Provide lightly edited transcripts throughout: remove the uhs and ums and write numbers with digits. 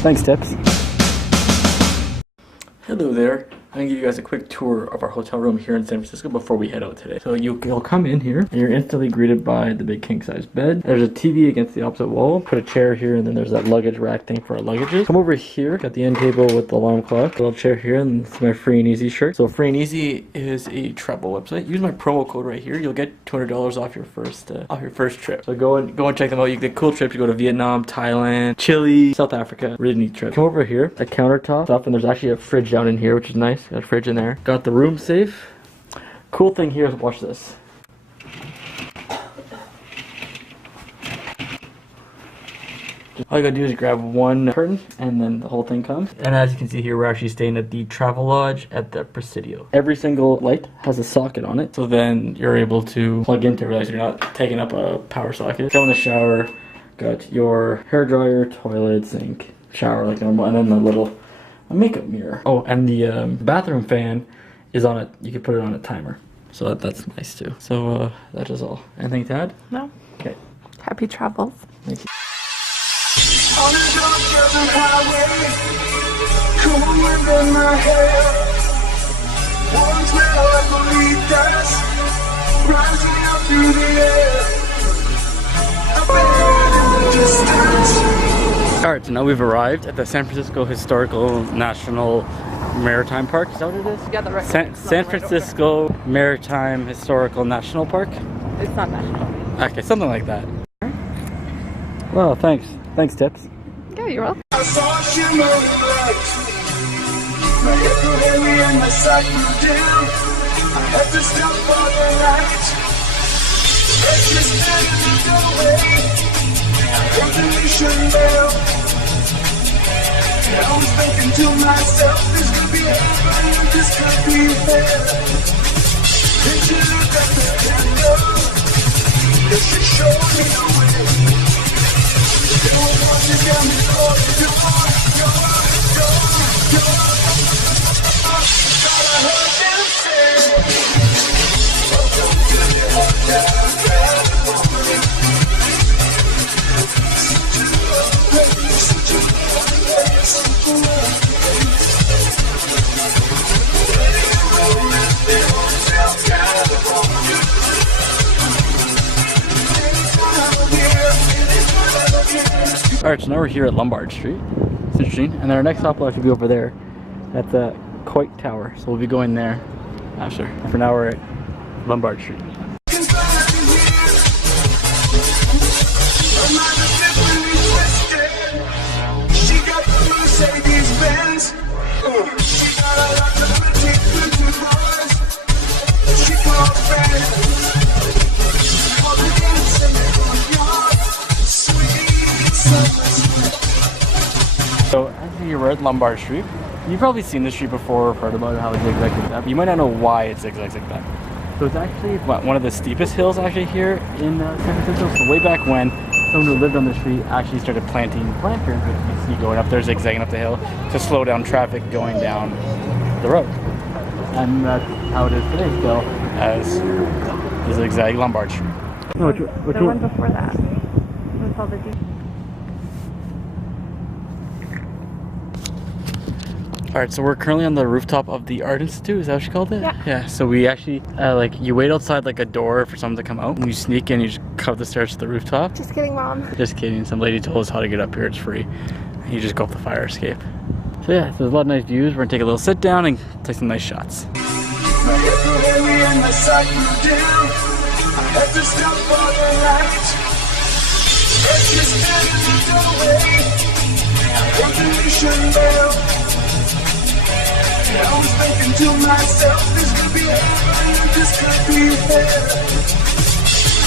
Thanks, Tips. Hello there. I'm gonna give you guys a quick tour of our hotel room here in San Francisco before we head out today. So you'll come in here and you're instantly greeted by the big king size bed. There's a TV against the opposite wall. Put a chair here, and then there's that luggage rack thing for our luggages. Come over here, got the end table with the alarm clock. A little chair here, and it's my Free and Easy shirt. So Free and Easy is a travel website. Use my promo code right here. You'll get $200 off your first trip. So go and check them out. You get cool trips. You go to Vietnam, Thailand, Chile, South Africa. Really neat trip. Come over here, a countertop stuff, and there's actually a fridge down in here, which is nice. Got a fridge in there. Got the room safe. Cool thing here is, watch this. All you gotta do is grab one curtain and then the whole thing comes. And as you can see here, we're actually staying at the Travelodge at the Presidio. Every single light has a socket on it, so then you're able to plug into it, so you're not taking up a power socket. Go in the shower, got your hair dryer, toilet, sink, shower like normal, and then the little makeup mirror. Oh, and the bathroom fan is on it. You can put it on a timer, so that's nice too. So that is all. Anything to add? No. Okay. Happy travels. Thank you. On the dark desert highway, cool wind in my hair. Once where I believed us, rising up through the air. Up ahead in the distance. Alright, so now we've arrived at the San Francisco Historical National Maritime Park. Is that what it is? Yeah, the right. San Francisco Maritime Historical National Park? It's not national. Okay, something like that. Well, thanks. Thanks, Tips. Yeah, you're welcome. I saw a shimmering light. My head grew heavy and my sight grew dim. I had to stop for the light. As you stand in the doorway, I heard the mission bell. And I was thinking to myself, this could be heaven, this could be hell. Then she looked at the candle, and she showed me the way. They were walking down the corridor, God, I heard them say, welcome to the Hotel California. Such a place, such a place. The Hotel California. Alright, so now we're here at Lombard Street. It's interesting. And then our next stop will actually be over there at the Coit Tower. So we'll be going there after. For now, we're at Lombard Street. She got the Mercedes Benz. She got a lot of pretty boys. She calls friends. All the dancing in the yard. Sweet summer. So as we're at Lombard Street, you've probably seen this street before or heard about it, how it zigzags like that, but you might not know why it zigzags like that. So it's actually one of the steepest hills actually here in San Francisco. So way back when, someone who lived on the street actually started planting planters, which you see going up there, zigzagging up the hill, to slow down traffic going down the road. And that's how it is today still, as the zigzag Lombard Street. No, The one before that. With all the Alright, so we're currently on the rooftop of the Art Institute, is that what you called it? Yeah. Yeah, so we actually, you wait outside like a door for someone to come out, and you sneak in, you just come up the stairs to the rooftop. Just kidding, Mom. Just kidding, some lady told us how to get up here, it's free. And you just go up the fire escape. So yeah, so there's a lot of nice views. We're gonna take a little sit down and take some nice shots. My head grew heavy and my sight grew dim. I had to stop for the light. As you stand in the doorway, I heard the mission bell. And I was thinking to myself, this could be heaven, this could be hell.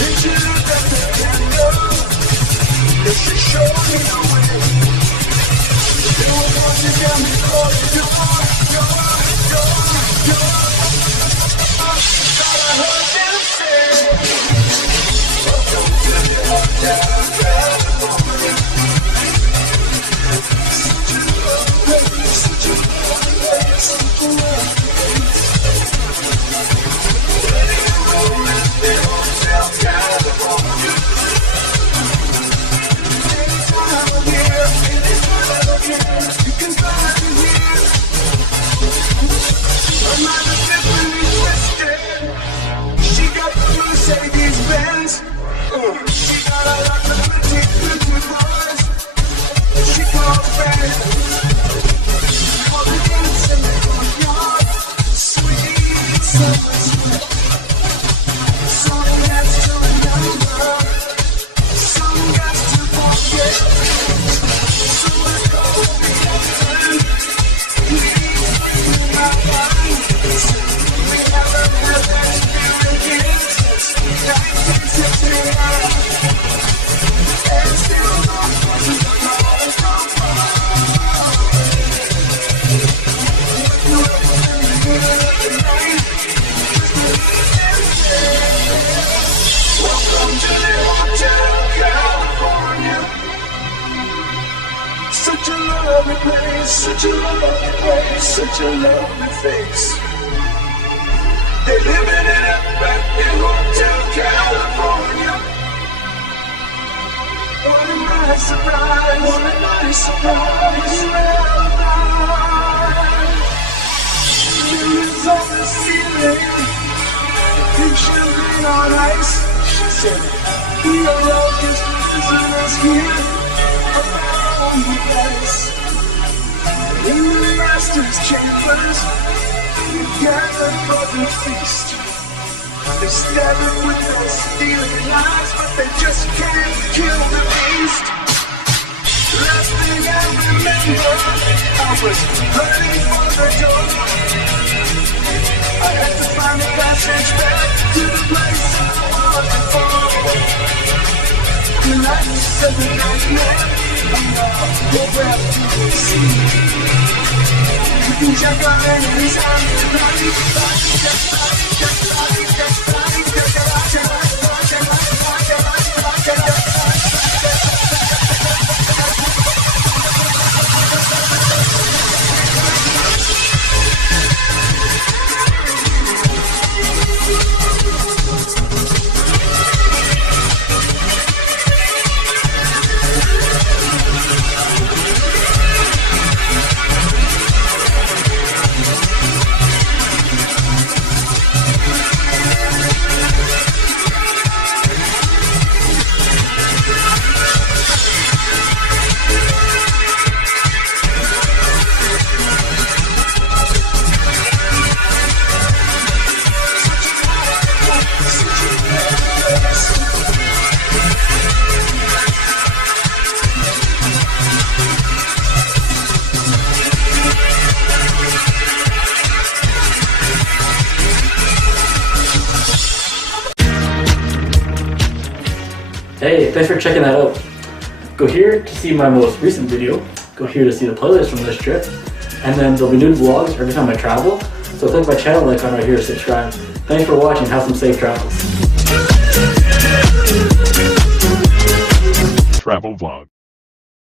Then she looked at the candle, and she showed me the way. They were walking down the corridor, God, I heard them say, welcome to the Hotel California. Such a place, such a place. The Hotel California. Anytime I'm here, anytime I'm You can find me here. I'm not differently twisted. She got the Mercedes Benz. She got a lot of pretty boys. She calls friends. For the dance in the courtyard. Sweet summer sweet. Some has to remember. Some got to forget. So let's go be open. Please bring my mind. We haven't had that experience since 1969. And still those voices are calling from far. You ever been here every night? Welcome to the Hotel California. Such a lovely place, such a lovely place, such a lovely face. They living it up at the Hotel California. What a nice surprise, what a nice surprise. Mirrors on the ceiling, pink champagne on ice. She said, we are all just prisoners here of our own device. In the master's chambers, we gather for the feast. They stab it with their steely knives, but they just can't kill the beast. Last thing I remember, I was running for the door. I had to find a passage back to the place I was before. The night was 7 nightmare, go back to the sea. You can check out any time Hey, thanks for checking that out. Go here to see my most recent video. Go here to see the playlist from this trip. And then there'll be new vlogs every time I travel. So click my channel icon right here to subscribe. Thanks for watching. Have some safe travels. Travel vlog.